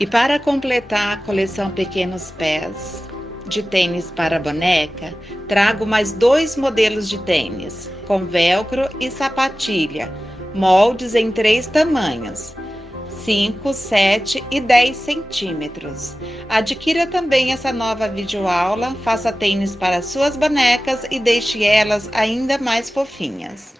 E para completar a coleção Pequenos Pés de tênis para boneca, trago mais 2 modelos de tênis, com velcro e sapatilha, moldes em 3 tamanhos, 5, 7 e 10 centímetros. Adquira também essa nova videoaula, faça tênis para suas bonecas e deixe elas ainda mais fofinhas.